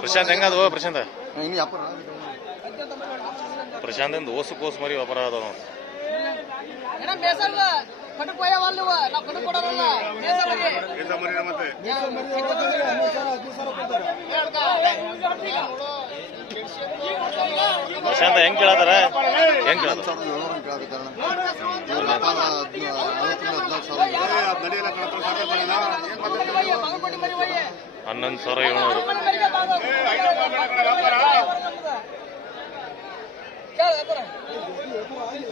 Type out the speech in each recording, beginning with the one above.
ಪ್ರಶಾಂತ್ ಹೆಂಗದ ಪ್ರಶಾಂತ್? ಪ್ರಶಾಂತ್ ಎಂದು ಓಸು ಕೋಸು ಮರಿ ವ್ಯಾಪಾರ ಅದಾವ ಪ್ರಶಾಂತ ಹೆಂಗ್ ಕೇಳತಾರ? ಹೆಂಗ್ ಹನ್ನೊಂದು ಸಾವಿರ ಏಳ್ನೂರು.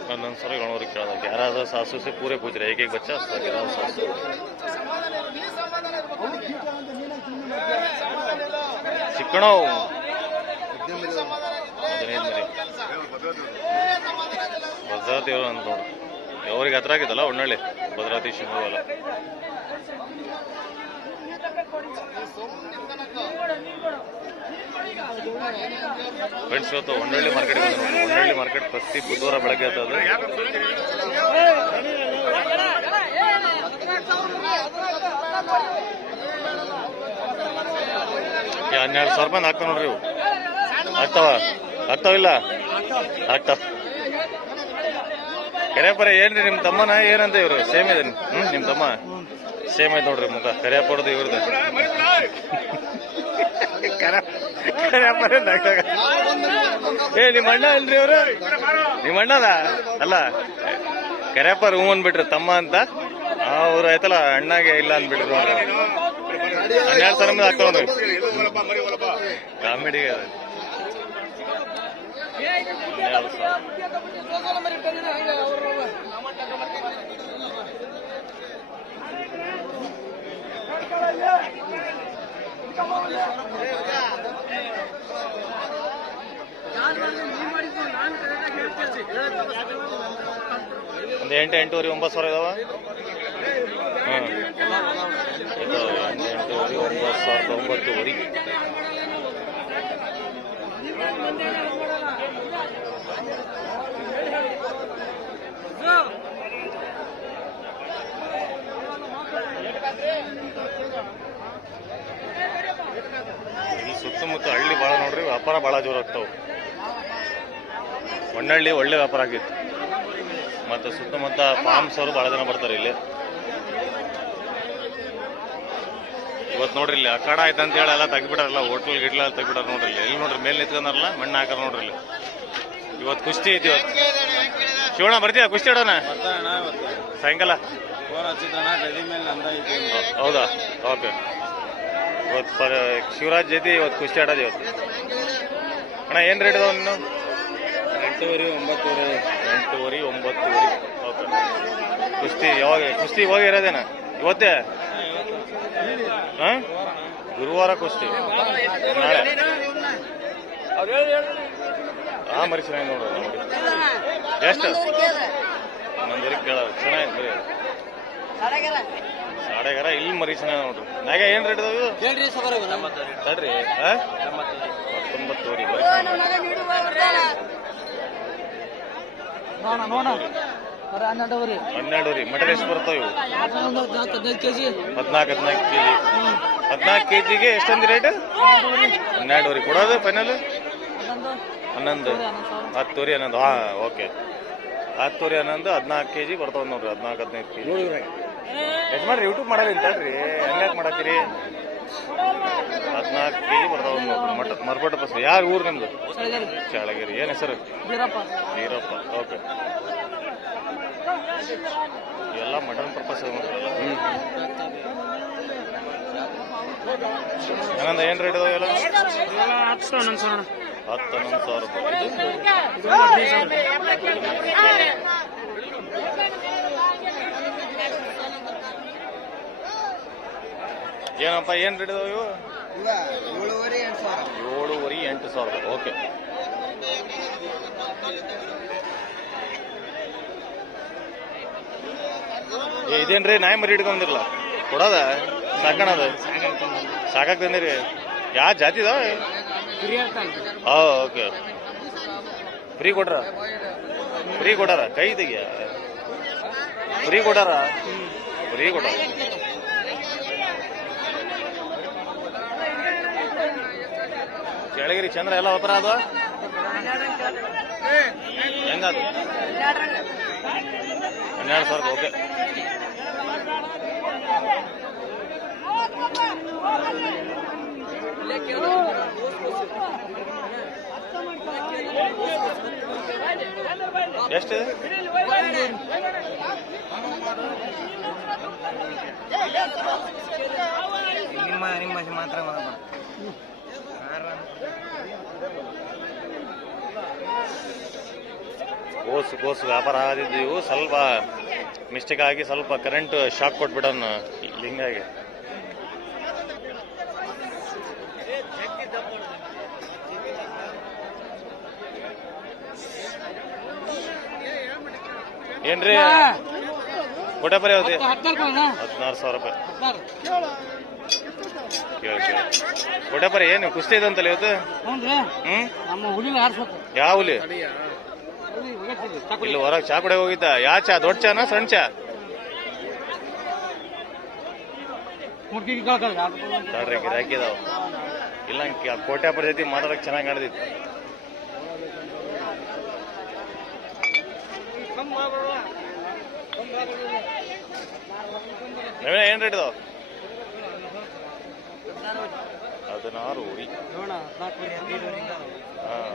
ಹನ್ನೊಂದು ಸಾವಿರ ಏಳ್ನೂರು ಕೇಳೋದಕ್ಕೆ ಯಾರಾದ್ರೂ ಸಾಸು ಸೆ ಪೂರೆ ಪೂಜ್ರೆ ಏಕ ಬಚ್ಚ ಸಾಸು ಸಿಕ್ಕಣವು ಭದ್ರಾವತಿ ಅವ್ರು ಅಂತ ನೋಡಿ ಅವ್ರಿಗೆ ಹತ್ರ ಆಗಿದ್ದಲ್ಲ ಒಣ್ಣಳ್ಳಿ ಭದ್ರಾವತಿ ಶಿವಮೊಗ್ಗ ಅಲ್ಲ ಫ್ರೆಂಡ್ಸ್ ಇವತ್ತು ಹೊನ್ನಳ್ಳಿ ಮಾರ್ಕೆಟ್ ಹೊನ್ನಳ್ಳಿ ಮಾರ್ಕೆಟ್ ಪ್ರತಿ ಬುಧವಾರ ಬೆಳಗ್ಗೆ ಆಗ್ತದೆ ಹನ್ನೆರಡು ಸಾವಿರ ರೂಪಾಯಿ ಹಾಕ್ತಾವ ನೋಡ್ರಿ ಇವು. ಆಗ್ತಾವ ಆಗ್ತಾವಿಲ್ಲ ಆಗ್ತಾವ ಪರ ಏನ್ರಿ ನಿಮ್ ತಮ್ಮನ? ಏನಂತ ಇವ್ರು? ಸೇಮ್ ಇದೆ. ಹ್ಮ್, ನಿಮ್ ತಮ್ಮ? ಸೇಮ್ ಐತೆ ನೋಡ್ರಿ ಮುಖ. ಕರಿಯಪ್ಪರದು ಇವ್ರದ್ದು ಏ, ನಿಮ್ಮ ಅಣ್ಣ ಅಲ್ರಿ ಅವ್ರ? ನಿಮ್ಮ ಅಣ್ಣದ ಅಲ್ಲ, ಕರಿಯಪ್ಪ ಹ್ಞೂ ಅಂದ್ಬಿಟ್ರಿ, ತಮ್ಮ ಅಂತ. ಅವ್ರು ಆಯ್ತಲ್ಲ, ಅಣ್ಣಗೆ ಇಲ್ಲ ಅಂದ್ಬಿಟ್ರು. ಹನ್ನೆರಡು ಸಾವಿರ ಮೇಲೆ ನೋಡ್ರಿ ಕಾಮಿಡಿಗೆ. ಹನ್ನೆರಡು ಮರಿ ಇಟ್ಕೊಂಡಿದ್ರೆ ಹಂಗೆ ಅವ್ರು ಒಂದು ಎಂಟು ಎಂಟೂವರೆ ಒಂಬತ್ತು ಸಾವಿರ ಇದಾವ? ಹಾಂ ಇದು ಎಂಟು ಎಂಟೂವರೆ ಒಂಬತ್ತು ಸಾವಿರದ ಒಂಬತ್ತುವರೆ ಈ ಸುತ್ತಮುತ್ತ ಹಳ್ಳಿ ಭಾಳ ನೋಡ್ರಿ ವ್ಯಾಪಾರ ಭಾಳ ಜೋರು ಆಗ್ತಾವ. ಹೊನ್ನಳ್ಳಿ ಒಳ್ಳೆ ವ್ಯಾಪಾರ ಆಗಿತ್ತು. ಮತ್ತು ಸುತ್ತಮುತ್ತ ಫಾರ್ಮ್ಸ್ ಅವರು ಭಾಳ ಜನ ಬರ್ತಾರೆ ಇಲ್ಲಿ. ಇವತ್ತು ನೋಡ್ರಿ ಇಲ್ಲಿ ಅಖಾಡ ಆಯ್ತು ಅಂತ ಹೇಳಿ ಎಲ್ಲ ತೆಗ್ಬಿಟ್ಟಾರಲ್ಲ ಹೋಟ್ಲ್ ಗಿಟ್ಲ ತೆಗ್ಬಿಟ್ಟಾರ ನೋಡ್ರಿ ಇಲ್ಲಿ. ಎಲ್ಲಿ ನೋಡ್ರಿ, ಮೇಲೆ ನಿಂತ್ಕೊಂಡಾರಲ್ಲ, ಮಣ್ಣು ಹಾಕಾರ ನೋಡ್ರಿ ಇಲ್ಲಿ. ಇವತ್ತು ಕುಸ್ತಿ ಐತಿ ಇವತ್ತು ಶಿವಣ ಬರ್ತೀಯ? ಕುಸ್ತಿ ಆಡೋಣ? ಸಾಯಂಕಾಲ. ಹೌದಾ? ಓಕೆ ಇವತ್ತು ಶಿವರಾಜ್ ಜೊತೆ ಇವತ್ತು ಕುಸ್ತಿ ಆಡೋದು ಇವತ್ತು. ಅಣ್ಣ ಏನು ರೇಟ್ ಅದಾವ ನೀನು ಎಂಟೂವರೆ ಒಂಬತ್ತುವರೆ ಎಂಟೂವರೆ ಒಂಬತ್ತುವರೆ. ಓಕೆ ಕುಸ್ತಿ ಯಾವಾಗ ಕುಸ್ತಿ ಇವಾಗ ಇರೋದೇನ? ಇವತ್ತೇ? ಹಾಂ? ಗುರುವಾರ ಕುಸ್ತಿ. ನಾಳೆ. ಹಾಂ ಮರಿ ಚೆನ್ನಾಗಿ ನೋಡು ನೋಡಿ ಎಷ್ಟು? ನಂದರಿ ಕೇಳ ಚೆನ್ನಾಗಿ ಮರಿ ಸಾಡೆಗಾರ ಇಲ್ಲಿ ಮರಿ ಚೆನ್ನಾಗಿ ನೋಡ್ರಿ. ನಾಗ ಏನು ರೇಟ್ ಅದಾವ ತಡ್ರಿ ಹಾಂ? ಹತ್ತೊಂಬತ್ತುವರೆ ಮರಿ ಚೆನ್ನಾಗಿ ನೋಡ ನೋಡ ಬರ ಹನ್ನೆರಡುವರೆ ಹನ್ನೆರಡು ರೀ ಮಟನ್ ಎಷ್ಟು ಬರ್ತಾವ ಇವು. ಹದಿನೈದು ಕೆ ಜಿ ಹದಿನಾಲ್ಕು ಹದಿನಾಲ್ಕು ಕೆ ಜಿ ಹದಿನಾಲ್ಕು ಕೆ ಜಿಗೆ ಎಷ್ಟೊಂದು ರೇಟ್ ಹನ್ನೆರಡುವರೆ ಕೊಡೋದು ಫೈನಲ್ ಹನ್ನೊಂದು. ಹನ್ನೊಂದು. ಹತ್ತುವರೆ ಹನ್ನೊಂದು ಹಾ ಓಕೆ ಹತ್ತುವರೆ ಹನ್ನೊಂದು ಹದಿನಾಲ್ಕು ಕೆ ಜಿ ಬರ್ತಾವ ನೋಡ್ರಿ. ಹದಿನಾಲ್ಕು ಹದಿನೈದು ಕೆ ಜಿ ಮಾಡ್ರಿ ಯೂಟ್ಯೂಬ್ ಮಾಡೋದು ಇಂತಲ್ರಿ ಹಂಗ್ಯಾಕೆ ಮಾಡತ್ತೀರಿ? ಹದಿನಾಲ್ಕು ಕೆ ಜಿ ಬರ್ತಾವ ಮಠ ಮರಬಟ್ಟ ಮರ್ಬಟ ಬಸ್ ಯಾರು ಊರು ನಿಮ್ದು ಚಳಗಿರಿ ಏನು ಹೆಸರು ಬೀರಪ್ಪ ವೀರಪ್ಪ ಓಕೆ ಎಲ್ಲ ಮಟನ್ ಪರ್ಪಸ್ ಹ್ಞೂ ಏನಂದ ಏನು ರೇಟ್ ಇದಾವೆ ಎಲ್ಲ ಹತ್ತು ಹನ್ನೊಂದು ಸಾವಿರ ರೂಪಾಯಿ ಏನಪ್ಪ ಏನು ರೇಟ್ ಇವು? ಏಳುವರೆ ಎಂಟು ಸಾವಿರ. ಓಕೆ. ಇದೇನ್ರಿ ನಾಯಿ ಮರಿ ಹಿಡ್ಕೊಂಡಿರಲ್ಲ ಕೊಡೋದ? ಸಾಕಣದ? ಸಾಕಾಗ್ ತಂದಿರಿ ಯಾವ ಜಾತಿ ಇದಾವ ಓಕೆ. ಫ್ರೀ ಕೊಟ್ರ ಫ್ರೀ ಕೊಟ್ಟಾರ ಕೈ ತೆಗಿಯ? ಫ್ರೀ ಕೊಟ್ಟಾರ ಫ್ರೀ ಕೊಟ್ಟಾರ ಕೆಳಗಿರಿ ಚಂದ್ರ ಎಲ್ಲ ವ್ಯಾಪಾರ ಅದು? ಹೆಂಗದು ಹನ್ನೆರಡು ಸಾವಿರ ಓಕೆ. ಎಷ್ಟು ನಿಮ್ಮ ನಿಮ್ಮ ಮಾತ್ರ ಗೋಸು ಗೋಸು ವ್ಯಾಪಾರ ಆಗಿದ್ದೀವಿ ಸ್ವಲ್ಪ ಮಿಸ್ಟೇಕ್ ಆಗಿ ಸ್ವಲ್ಪ ಕರೆಂಟ್ ಶಾಕ್ ಕೊಟ್ಬಿಡೋಣ ಹಿಂಗಾಗಿ ಏನ್ರಿ? ಕೊಟ್ಟೆ ಬರೀ ಅವತಿ ಹದಿನಾರು ಸಾವಿರ ರೂಪಾಯಿ. ಕೇಳಿ ಕೇಳಿ ಊಟ ಏನು? ಕುಸ್ತಿ ಇದೆ ಅಂತಲ್ಲ ಇವತ್ತು? ಹ್ಮ್? ನಮ್ಮ ಹುಲಿನ ಆಡ್ಸ್ಬೇಕು ಯಾವ ಹುಲಿ? ಇಲ್ಲಿ ಹೊರಗೆ ಚಾ ಕುಡಿಯೋಕೆ ಹೋಗಿದ್ದ. ಯಾ ಚಾ? ದೊಡ್ಡ ಚಾನ ಸಣ್ಣ ಚಾ? ನೋಡ್ರಿ ಗಿರಾಕಿ ಇದಾವ. ಇಲ್ಲ ಕೋಟ್ಯಾಪುರ ಜೊತೆ ಮಾತಾಡಕ್ ಚೆನ್ನಾಗಿ ಕಾಣ್ತಿತ್ತು ನವೀನ ಏನ್ ರೇಟ್ ಇದಾವ? ಹದಿನಾರು ಉರಿ ಹಾ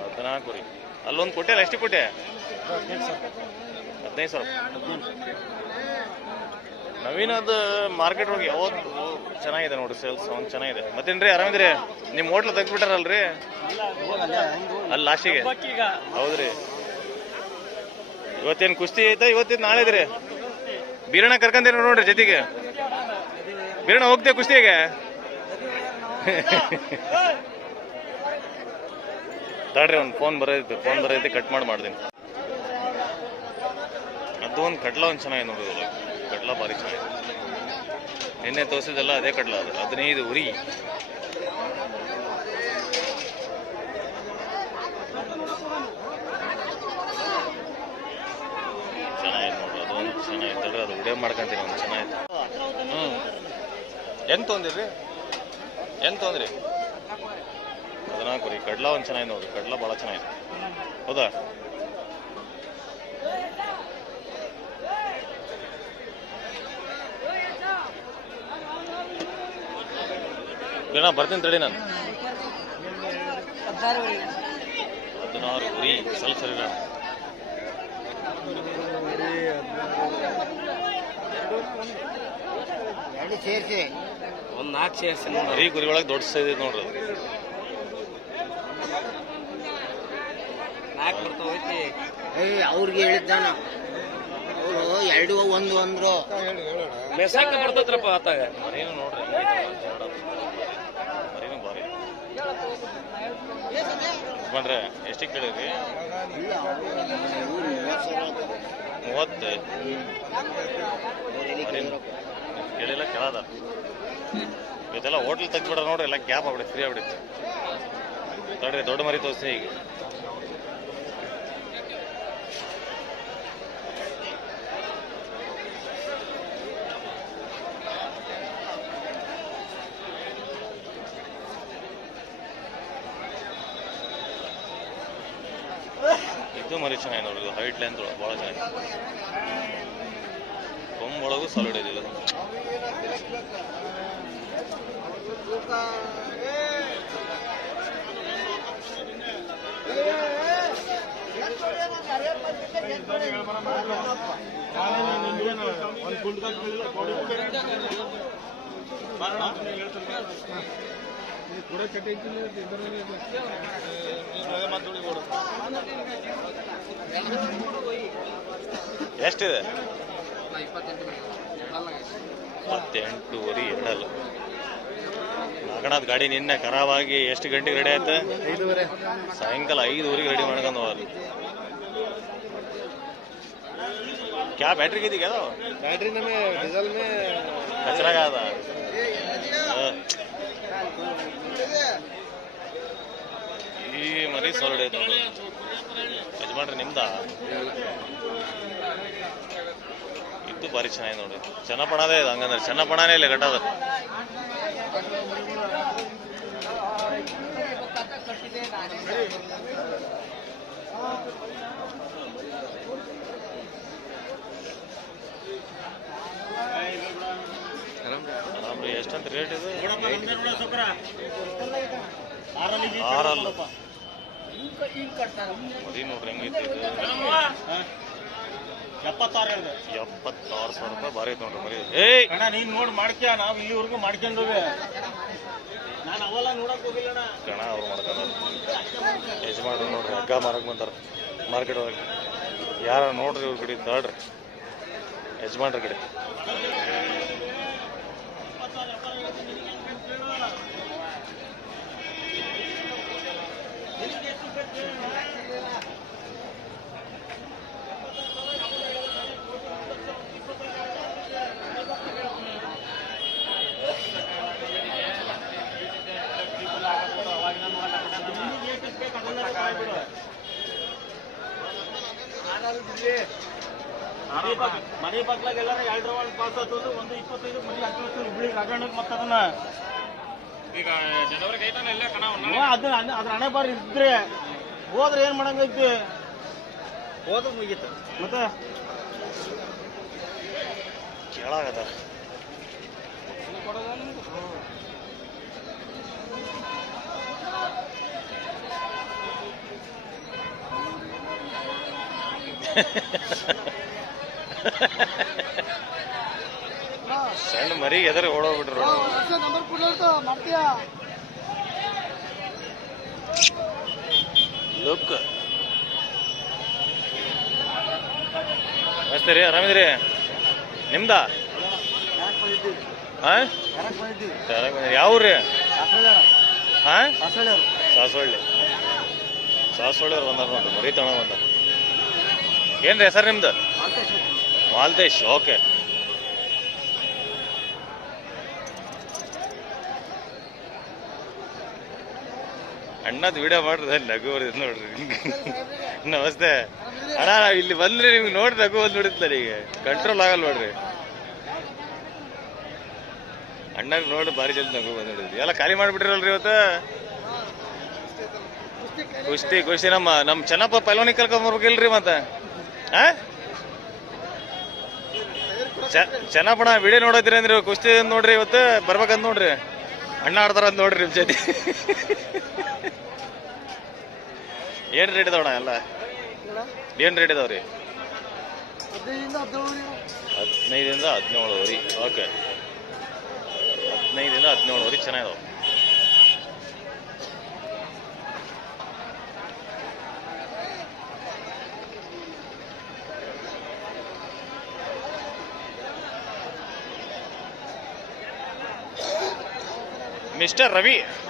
ಹದಿನಾಲ್ಕು ಉರಿ ಅಲ್ಲೊಂದು ಕೊಟ್ಟೆ ಅಲ್ಲ ಎಷ್ಟು ಕೊಟ್ಟೆ? ಹದಿನೈದು ಸಾವಿರ. ನವೀನದ ಮಾರ್ಕೆಟ್ ಒಳಗೆ ಯಾವತ್ತು ಚೆನ್ನಾಗಿದೆ ನೋಡಿ ಸೇಲ್ಸ್ ಅವ್ನು ಚೆನ್ನಾಗಿದೆ. ಮತ್ತೇನ್ರಿ ಆರಾಮಿದ್ರಿ? ನಿಮ್ಮ ಹೋಟ್ಲ್ ತೆಗ್ದ್ಬಿಟ್ಟಾರಲ್ರಿ? ಅಲ್ಲಿ ಲಾಸ್ಟಿಗೆ ಹೌದ್ರಿ. ಇವತ್ತೇನು ಕುಸ್ತಿ ಐತಾ ಇವತ್ತಿನ ನಾಳೆ ಇದ್ರಿ ಬೀರಣ್ಣ ನೋಡಿ ನೋಡ್ರಿ ಜೊತೆಗೆ? ಬೀರಣ್ಣ ಹೋಗ್ತೇವೆ ಕುಸ್ತಿಗೆ? ತಡ್ರಿ, ಒಂದು ಫೋನ್ ಬರೋದೈತೆ ಫೋನ್ ಬರೋದೈತೆ ಕಟ್ ಮಾಡಿ ಮಾಡ್ತೀನಿ. ಅದು ಒಂದು ಕಡ್ಲ ಒಂದು ಚೆನ್ನಾಗಿದೆ ನೋಡಿ. ಕಡ್ಲ ಭಾರಿ ಚೆನ್ನಾಗಿದೆ. ನಿನ್ನೆ ತೋರಿಸಿದೆಲ್ಲ ಅದೇ ಕಡ್ಲ ಅದು. ಹದಿನೈದು ಉರಿ. ಚೆನ್ನಾಗಿದೆ ನೋಡ್ರಿ ಅದೊಂದು ತಡ್ರಿ, ಅದು ವಿಡಿಯೋ ಮಾಡ್ಕೊಂತೀನಿ, ಒಂದು ಚೆನ್ನಾಗಿತ್ತು ಹ್ಞೂ ಹೆಂಗೆ ತೊಗೊಂಡಿರಿ ಹೆಂಗ್ ತೊಂದ್ರಿ? ಹದಿನಾಲ್ಕು ರೀ ಕಡ್ಲ ಒಂದು ಚೆನ್ನಾಗಿದೆ ನೋಡ್ರಿ ಕಡ್ಲ ಭಾಳ ಚೆನ್ನಾಗಿದೆ. ಹೌದಾ? ಬೇಡ ಬರ್ತೀನಿ ತಡಿ ನಾನು. ಹದಿನಾರು ಉರಿ ಸ್ವಲ್ಪ ಸರಿ ನಾನು ಒಂದ್ ನಾಲ್ಕು ಸೇರ್ಸಿ ಮರಿ ಕುರಿ ಒಳಗೆ ದೊಡ್ಡ ಸೈಜ್ ಐತೆ ನೋಡ್ರಿ ಅದು. ನಾಲ್ಕು ಬರ್ತಾವ ಹೋಯ್ತಿ ಏಯ್ ಅವ್ರಿಗೆ ಹೇಳಿದ್ದಾನ ಅವರು ಎರಡು ಒಂದು ಅಂದ್ರು. ಮೆಸಾಕ ಬರ್ತೈತ್ರಪ್ಪ ಆತಾಗ. ಮರಿನು ನೋಡ್ರಿ ಮರಿನು ಬಾರಿ ಬಂದ್ರೆ ಎಷ್ಟಿಗೆ ಕೇಳಿದ್ರಿ? ಇಲ್ಲ ಮೂವತ್ತು. ಕೇಳಿಲ್ಲ ಕೇಳದ ಇದೆಲ್ಲ ಹೋಟ್ಲ್ ತೆಗ್ದ್ಬಿಡ ನೋಡ್ರಿ, ಎಲ್ಲ ಗ್ಯಾಪ್ ಆಗ್ಬಿಡಿ ಫ್ರೀ ಆಗ್ಬಿಡುತ್ತೆ. ನೋಡ್ರಿ ದೊಡ್ಡ ಮರಿ ತೋರಿಸಿ ಈಗ. ಇದು ಮರಿ ಚೆನ್ನಾಗಿ ನೋಡಿದ್ರು ಹೈಟ್ ಲೆಂತ್ ಭಾಳ ಚೆನ್ನಾಗಿ. ಕೊಂಬೊಳಗೂ ಸಾಲಿಡ್ ಇದಿಲ್ಲ ಎಷ್ಟಿದೆ? ಮತ್ತೆಂಟೂವರೆ ಎರಡಲ್ಲ. ನಾಗಣದ ಗಾಡಿ ನಿನ್ನೆ ಖರಾಬಾಗಿ ಎಷ್ಟು ಗಂಟೆಗೆ ರೆಡಿ ಆಯ್ತು? ಸಾಯಂಕಾಲ ಐದುವರೆಗೆ ರೆಡಿ ಮಾಡ್ಕೊಂಡು ಹೋಗಲ್ಲ क्या बैटरी की थी क्या तो बैटरी में डीजल में कचरा का था हाँ। ಈ ಮರಿ ಸೊರಡ್ ಐತೆ ನೋಡು ಯಜಮಾನ್ರಿ ನಿಮ್ದ ಇದು ಭಾರಿ ಚೆನ್ನಾಗಿದೆ ನೋಡಿ ಚೆನ್ನಪಣದೇ ಇದೆ ಹಂಗಂದ್ರೆ ಚೆನ್ನಪಣನೇ ಇಲ್ಲ ಕಟ್ಟದ ನೋಡ್ರಿ ಎಷ್ಟಂತ ರೇಟ್ ಇದು? ಆರಲ್ಲ. ಮರಿ ನೋಡ್ರಿ ಹೆಂಗೈತಿ ಇದು? ಎಪ್ಪತ್ತಾರು ಎಪ್ಪತ್ತಾರು ಸಾವಿರ ರೂಪಾಯಿ ಭಾರಿ ಐತೆ ನೋಡ್ರಿ ಮರಿ. ಏಯ್! ಅಣ್ಣ ನೀನು ನೋಡಿ ಮಾಡ್ಕ್ಯ ನಾವು ಇಲ್ಲಿವರೆಗೂ ಮಾಡ್ಕೊಂಡೋಗಿ ನಾನು ಅವೆಲ್ಲ ನೋಡಕ್ ಹೋಗಿಲ್ಲ ಅಣ್ಣ ಗಣ ಅವ್ರು ಮಾಡ್ಕೊಂಡ ಯಜಮಾನ್ರು ನೋಡ್ರಿ ಹಗ್ಗ ಮಾರಕ್ ಬಂದಾರ. ಮಾರ್ಕೆಟ್ ಒಳಗೆ. ಯಾರ ನೋಡ್ರಿ ಇವ್ರ ಕಡೆ ದಾಡ್ರಿ. ಯಜಮಾನ್ರ ಕಡೆ. ಮನೆ ಬಾಗ್- ಮನೆ ಬಾಗ್ಲಾಗ ಎಲ್ಲಾರ ಎರಡು ರೌಂಡ್ ಪಾಸ್ ಆತಂದ್ರೆ ಒಂದು ಇಪ್ಪತ್ತೈದು ಮನೆ ಹಾಕಿರ್ತೀವಿ ಹುಬ್ಳಿಗೆ ರಾಜಣ್ಣಗೆ ಮತ್ತೆ ಅದನ್ನ ಈಗ ಜನವರಿಗೆ ಅದ್ರ- ಅದ್ರ ಹಣೆ ಇದ್ರೆ ಹೋದ್ರೆ ಏನ್ ಮಾಡಂಗೈತಿ ಹೋದ್ರೆ ಮುಗೀತು. ಮತ್ತೆ? ಕೇಳಾಗದ. ಸಣ್ಣ ಮರಿ ಎದರ ಓಡೋಗ್ಬಿಟ್ರು. ಮಾಡ್ತೀಯಾ? ಲುಕ್ ನಮಸ್ತೆ ರೀ ಆರಾಮಿದ್ರಿ ನಿಮ್ದಾ ಹಾಂ ಯಾವ ಊರ್ರಿ ಹಾ ಸಾಸವಳ್ಳಿ ಸಾಸವಳ್ಳಿ ಅವ್ರು ಬಂದಾರ ನೋಡ್ರಿ ಮರಿ ತಣ ಏನು ಏನ್ರಿ ಹೆಸರು ನಿಮ್ದು? ಮಾಲ್ದೇಶ್ ಓಕೆ ಅಣ್ಣದ ವಿಡಿಯೋ ಮಾಡ್ರಿ ನಗು ಬರ್ದಿದ್ ನೋಡ್ರಿ. ನಮಸ್ತೆ. ಅಣ್ಣ ಇಲ್ಲಿ ಬಂದ್ರೆ ನಿಮ್ಗೆ ನೋಡ್ರಿ ನಗು ಬಂದು ಬಿಡುತ್ತಲ್ಲ ಈಗ ಕಂಟ್ರೋಲ್ ಆಗಲ್ಲ ನೋಡ್ರಿ. ಅಣ್ಣಗ್ ನೋಡಿ, ಭಾರಿ ಜಲ್ದಿ ನಗು ಬಂದ್ಬಿಡುತ್ತೆ ಎಲ್ಲ ಖಾಲಿ ಮಾಡ್ಬಿಟ್ರಲ್ರಿ ಇವತ್ತು? ಕುಸ್ತಿ ಕುಸ್ತಿ, ನಮ್ಮ ನಮ್ಮ ಚೆನ್ನಪ್ಪ ಪೈಲೋನಿ ಕರ್ಕೊಂಬರ್ಬೇಕಿಲ್ರಿ ಮತ್ತೆ? ಆ? ಚೆನ್ನಪ್ಪಣ ವಿಡಿಯೋ ನೋಡತ್ತೀರಿ ಅಂದ್ರೆ ಕುಸ್ತಿ ನೋಡ್ರಿ ಇವತ್ತು. ಬರ್ಬೇಕಂತ ನೋಡ್ರಿ. ಅಣ್ಣ ಆಡ್ತಾರ ನೋಡ್ರಿ ನಿಮ್ ಜೊತೆ. ಏನ್ ರೇಟ್ ಇದಾವಣ ಎಲ್ಲ ಏನ್ ರೇಟ್ ಇದಾವ್ರಿ ಹದಿನೈದಿಂದ ಹದಿನೇಳು ಹದಿನೈದಿಂದ ಹದಿನೇಳುವರೆ ಓಕೆ ಹದಿನೈದಿಂದ ಹದಿನೇಳುವರೆ ಚೆನ್ನಾಗಿದಾವೆ ಮಿಸ್ಟರ್ ರವಿ ಮರಿಗುರಿ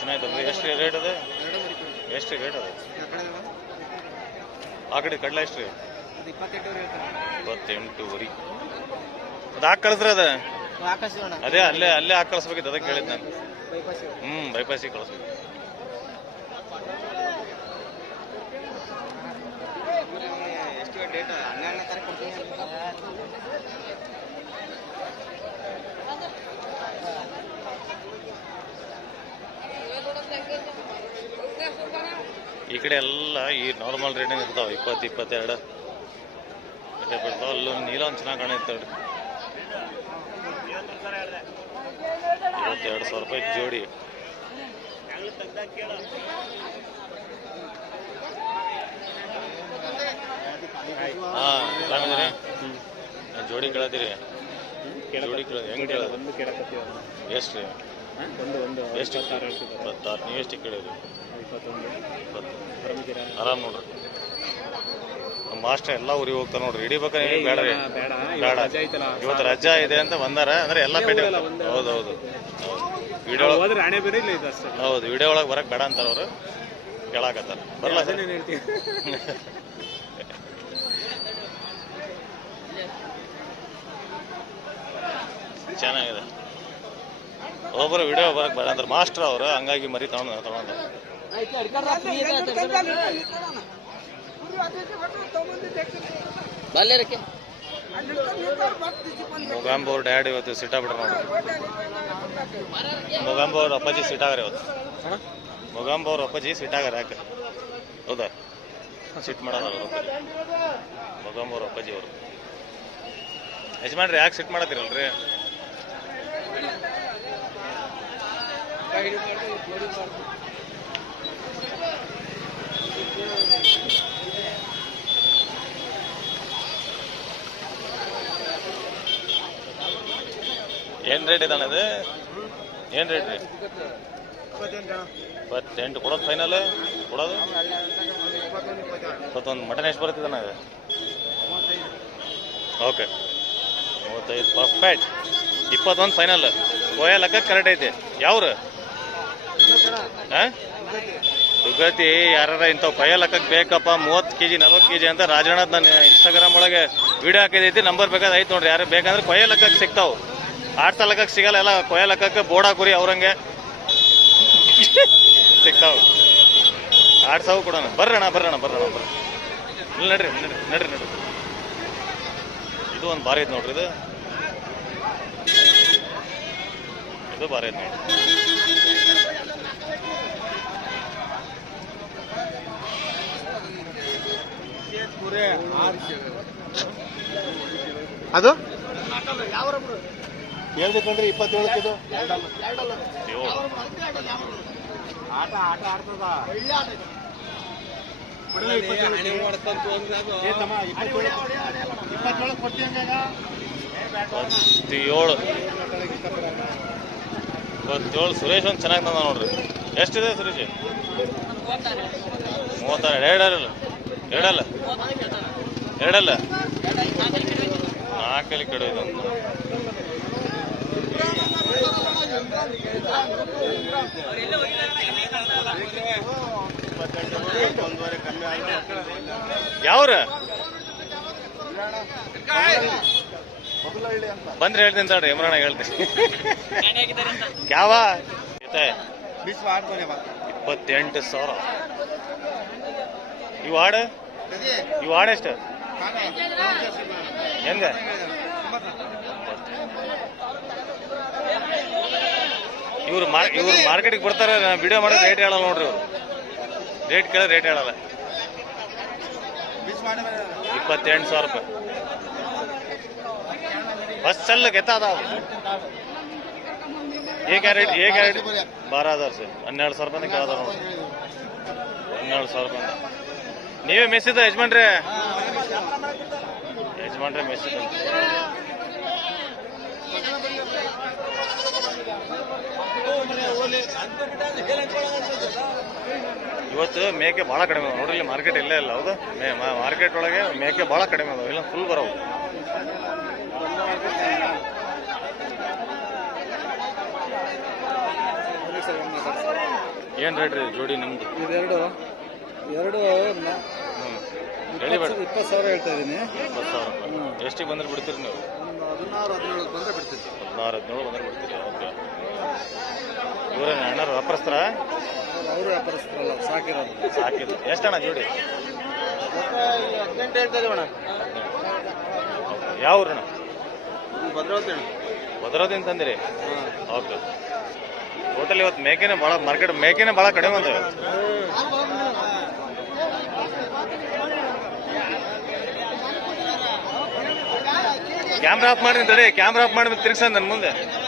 ಚೆನ್ನಾಗಿದ್ದಾವೆ ಎಷ್ಟು ರೇಟ್ ಅದೇ? ಎಷ್ಟು ರೇಟ್ ಅದ? ಆ ಕಡೆ ಕಡಲೆ ಎಷ್ಟು ಇಪ್ಪತ್ತೆಂಟುವರೆ. ಅದು ಹಾಕಿ ಕಳಿಸ್ರಿ ಅದ. ಅದೇ ಅಲ್ಲೇ ಅಲ್ಲೇ ಹಾಕಿ ಕಳಿಸ್ಬೇಕಿತ್ತು, ಅದಕ್ಕೆ ಕೇಳಿದ್ ನಾನು. ಹ್ಮ್ ಬೈಪಾಸಿಗೆ ಕಳಿಸ್ಬೇಕು. ಎಷ್ಟು ಡೇಟ್ ಹನ್ನೆರಡನೇ ತಾರೀಕು ಈ ಕಡೆ ಎಲ್ಲ ಈ ನಾರ್ಮಲ್ ರೇಟ್ ಇರ್ತಾವ? ಇಪ್ಪತ್ತು ಇಪ್ಪತ್ತೆರಡು. ಬಿಡ್ತಾವ. ಅಲ್ಲೊಂದು ನೀಲ ಒಂದು ಚೆನ್ನಾಗಿ ಕಾಣುತ್ತೆ ನೋಡಿ ಇವತ್ತೆರಡು ಸಾವಿರ ರೂಪಾಯಿ ಜೋಡಿ. ಹಾ ಜೋಡಿ ಕೇಳತ್ತೀರಿ ಜೋಡಿ ಕೇಳೋದು ಹೆಂಗ್ ಕೇಳೋದು? ಎಷ್ಟು ರೀ ಎಷ್ಟು ಇಪ್ಪತ್ತಾರು ನೀವು ಎಷ್ಟು ಕೇಳಿದ್ರಿ? ಇಪ್ಪತ್ತು ಆರಾಮ್ ನೋಡ್ರಿ. ನಮ್ಮ ಮಾಸ್ಟರ್ ಎಲ್ಲ ಊರಿಗೆ ಹೋಗ್ತಾರೆ ನೋಡ್ರಿ. ಇಡೀ ಬೇಡ ರೀ. ಬೇಡ. ಇವತ್ತು ರಜಾ ಇದೆ ಅಂತ ಬಂದಾರ ಅಂದ್ರೆ ಎಲ್ಲ ಪೇಟೆ ಹೌದು ಹೌದು. ವಿಡಿಯೋ ಹೋದ್ರೆ ಹಣೆ ಬೇರೆ ಇಲ್ಲ ಇದು ಅಷ್ಟೇ. ಹೌದು ವಿಡಿಯೋ ಒಳಗೆ ಬರಕ್ ಬೇಡ ಅಂತಾರ ಅವರು. ಕೇಳಾಕತ್ತಾರ. ಬರಲ್ಲ ಸರ್? ಹೇಳ್ತೀನಿ ಚೆನ್ನಾಗಿದೆ. ಒಬ್ಬರು ವಿಡಿಯೋ ಬರಕ್ ಬೇಡ ಅಂದ್ರೆ ಮಾಸ್ಟರ್ ಅವರು ಹಂಗಾಗಿ ಮರಿ ತಗೊಂಡ್ ಮೊಗಾಂಬ ಅವ್ರ ಡ್ಯಾಡ್ ಇವತ್ತು ಸಿಟ್ಟ ಬಿಟ್ರ ನೋಡ್ರಿ ಮೊಗಾಂಬ ಅವ್ರ ಅಪ್ಪಾಜಿ ಸಿಟ್ಟಾಗಾರ ಇವತ್ತು. ಮೊಗಾಂಬ ಅವ್ರ ಅಪ್ಪಾಜಿ ಸಿಟ್ಟಾಗಾರ ಯಾಕೆ? ಹೌದಾ? ಸಿಟ್ ಮಾಡೋಣ ಮೊಗಾಂಬ ಅವ್ರ ಅಪ್ಪಾಜಿ ಅವರು. ಯಜಮಾನ್ರಿ ಯಾಕೆ ಸಿಟ್ ಮಾಡತ್ತೀರಲ್ರಿ? ಏನ್ ರೇಟ್ ಇದಾನೆ ಅದು ಏನ್ ರೇಟ್ ರೀ ಇಪ್ಪತ್ತೆಂಟು. ಕೊಡೋದು ಫೈನಲ್ ಕೊಡೋದು? ಇಪ್ಪತ್ತೊಂದು. ಮಟನ್ ಎಷ್ಟು ಬರ್ತಿದ್ದಾನೆ ಅದು ಓಕೆ ಮೂವತ್ತೈದು. ಪರ್ಫೆಕ್ಟ್ ಇಪ್ಪತ್ತೊಂದು ಫೈನಲ್ ಕೋಯ ಲೆಕ್ಕ ಕರೆಕ್ಟ್ ಐತೆ. ಯಾವ್ರು? ಸುಗತಿ ಯಾರ ಇಂಥವು ಕೊಯ್ಯ ಲೆಕ್ಕಕ್ಕೆ ಬೇಕಪ್ಪ, ಮೂವತ್ತು ಕೆ ಜಿ ನಲ್ವತ್ತು ಕೆ ಜಿ ಅಂತ ರಾಜಣ್ಣ ನನ್ನ ಇನ್ಸ್ಟಾಗ್ರಾಮ್ ಒಳಗೆ ವಿಡಿಯೋ ಹಾಕಿದೈತಿ ನಂಬರ್ ಬೇಕಾದ್ರೆ ಐತೆ ನೋಡ್ರಿ. ಯಾರು ಬೇಕಂದ್ರೆ ಕೊಯ್ಯ ಲಕ್ಕಕ್ಕೆ ಸಿಗ್ತಾವು. ಆಡ್ತಾ ಲಕ್ಕಕ್ಕೆ ಸಿಗಲ್ಲ, ಎಲ್ಲ ಕೊಯ್ಯ ಲಕ್ಕಕ್ಕೆ ಬೋರ್ಡ್ ಹಾಕುರಿ ಅವ್ರಂಗೆ ಸಿಗ್ತಾವೆ. ಆಡ್ಸವು ಕೊಡೋಣ. ಬರ್ರಣ ಬರ್ರಣ ಬರ್ರಣ ಬರ್ರಿ ಇಲ್ಲಿ ನಡ್ರಿ ನಡ್ರಿ ನಡ್ರಿ ನಡ್ರಿ. ಇದು ಒಂದು ಭಾರಿ ಐತೆ ನೋಡ್ರಿ ಇದು. ಇದು ಭಾರಿ ಐತೆ ನೋಡ್ರಿ. ಅದು? ಹೇಳ್ಬೇಕಂದ್ರೆ ಇಪ್ಪತ್ತೇಳಕ್ಕಿದು ಏಳು ಆಟ ಆಟ ಆಡ್ತದ. ಕೊಡ್ತೀವಿ ಇಪ್ಪತ್ತೇಳು. ಇಪ್ಪತ್ತೇಳು. ಸುರೇಶ್ ಒಂದು ಚೆನ್ನಾಗಿ ತಂದ ನೋಡ್ರಿ. ಎಷ್ಟಿದೆ ಸುರೇಶ್? ಮೂವತ್ತಾರು. ಎರಡಲ್ಲ ಎರಡಲ್ಲ? ಎರಡಲ್ಲ? ನಾಲ್ಕಲ್ಲಿ ಕಡೆ ಇದೊಂದು ಯಾವ್ರ? ಬಂದ್ರೆ ಹೇಳ್ತೀನಿ ತಡ್ರಿ ಇಮ್ರಾಣ ಹೇಳ್ತೀನಿ. ಯಾವ? ಇಪ್ಪತ್ತೆಂಟು ಸಾವಿರ. ಇವು ಆಡ ಇವು ಹಾಡು ಎಷ್ಟು? ಹೆಂಗ? ಇವ್ರು ಮಾರ್ ಇವ್ರು ಮಾರ್ಕೆಟಿಗೆ ಬರ್ತಾರೆ ವಿಡಿಯೋ ಮಾಡೋದು ರೇಟ್ ಹೇಳಲ್ಲ ನೋಡ್ರಿ ಇವ್ರು. ರೇಟ್ ಕೇಳ ರೇಟ್ ಹೇಳಲ್ಲ. ಇಪ್ಪತ್ತೆಂಟು ಸಾವಿರ ರೂಪಾಯಿ. ಬಸ್ ಚಲ್ಲ ಗೆತ್ತ ಅದಾವ ಏ ಕ್ಯಾರೆಟ್? ಬಾರ ಹಜಾರ್ ಸರ್. ಹನ್ನೆರಡು ಸಾವಿರ ರೂಪಾಯಿ ಕೇಳದಾರ ನೋಡಿ ಹನ್ನೆರಡು ಸಾವಿರ ರೂಪಾಯಿ ನೀವೇ ಮೆಸ್ಸಿದ ಯಜಮಾನ್ರೆ? ಯಜಮಾನ್ರೆ ಮೆಸ್ಸಿದ ಇವತ್ತು ಮೇಕೆ ಭಾಳ ಕಡಿಮೆ ಅದಾವ. ನೋಡ್ರಿ ಮಾರ್ಕೆಟ್ ಇಲ್ಲೇ ಇಲ್ಲ ಹೌದು ಮಾರ್ಕೆಟ್ ಒಳಗೆ ಮೇಕೆ ಭಾಳ ಕಡಿಮೆ ಅದಾವ. ಇಲ್ಲ ಫುಲ್ ಬರೋವು. ಏನ್ ರೇಟ್ ರೀ ಜೋಡಿ ನಿಮ್ದು? ಇದೆರಡು. ಎರಡು ಹೇಳಿಬೇಡ ಇಪ್ಪತ್ತು ಸಾವಿರ ಹೇಳ್ತಾ ಇದ್ದೀನಿ. ಇಪ್ಪತ್ತು ಸಾವಿರ ರೂಪಾಯಿ. ಎಷ್ಟಿಗೆ ಬಂದ್ರೆ ಬಿಡ್ತೀರಿ ನೀವು? ಒಂದು ಹದಿನಾರು ಹದಿನೇಳು ಬಂದರೆ ಬಿಡ್ತೀರಿ ಹದಿನಾರು ಹದಿನೇಳು ಬಂದ್ರೆ ಬಿಡ್ತೀರಿ. ಓಕೆ. ಇವರೇ ಅಣ್ಣರು ವ್ಯಾಪಾರಸ್ತರ ಅವರು ವ್ಯಾಪಾರಸ್ಥರಲ್ಲ ಸಾಕಿರೋದು. ಸಾಕಿದ್ರು ಎಷ್ಟಣ್ಣ ಜೋಡಿ? ಹದಿನೆಂಟು ಹೇಳ್ತಾ ಇದೀವಣ ಅಣ್ಣ. ಯಾವ ಊರಣ್ಣ? ಭದ್ರಾವತಿ ಅಣ್ಣ. ಭದ್ರಾವತಿಯಿಂದ ತಂದಿರಿ? ಓಕೆ. ಟೋಟಲ್ ಇವತ್ತು ಮೇಕೆನೇ ಭಾಳ ಮಾರ್ಕೆಟ್ ಮೇಕೆನೇ ಭಾಳ ಕಡಿಮೆ ಅಂತ ಕ್ಯಾಮ್ರಾ ಆಫ್ ಮಾಡಿ ಕ್ಯಾಮ್ರಾ ಆಫ್ ಮಾಡಿ ತಿರ್ಗ್ಸ ನನ್ನ ಮುಂದೆ.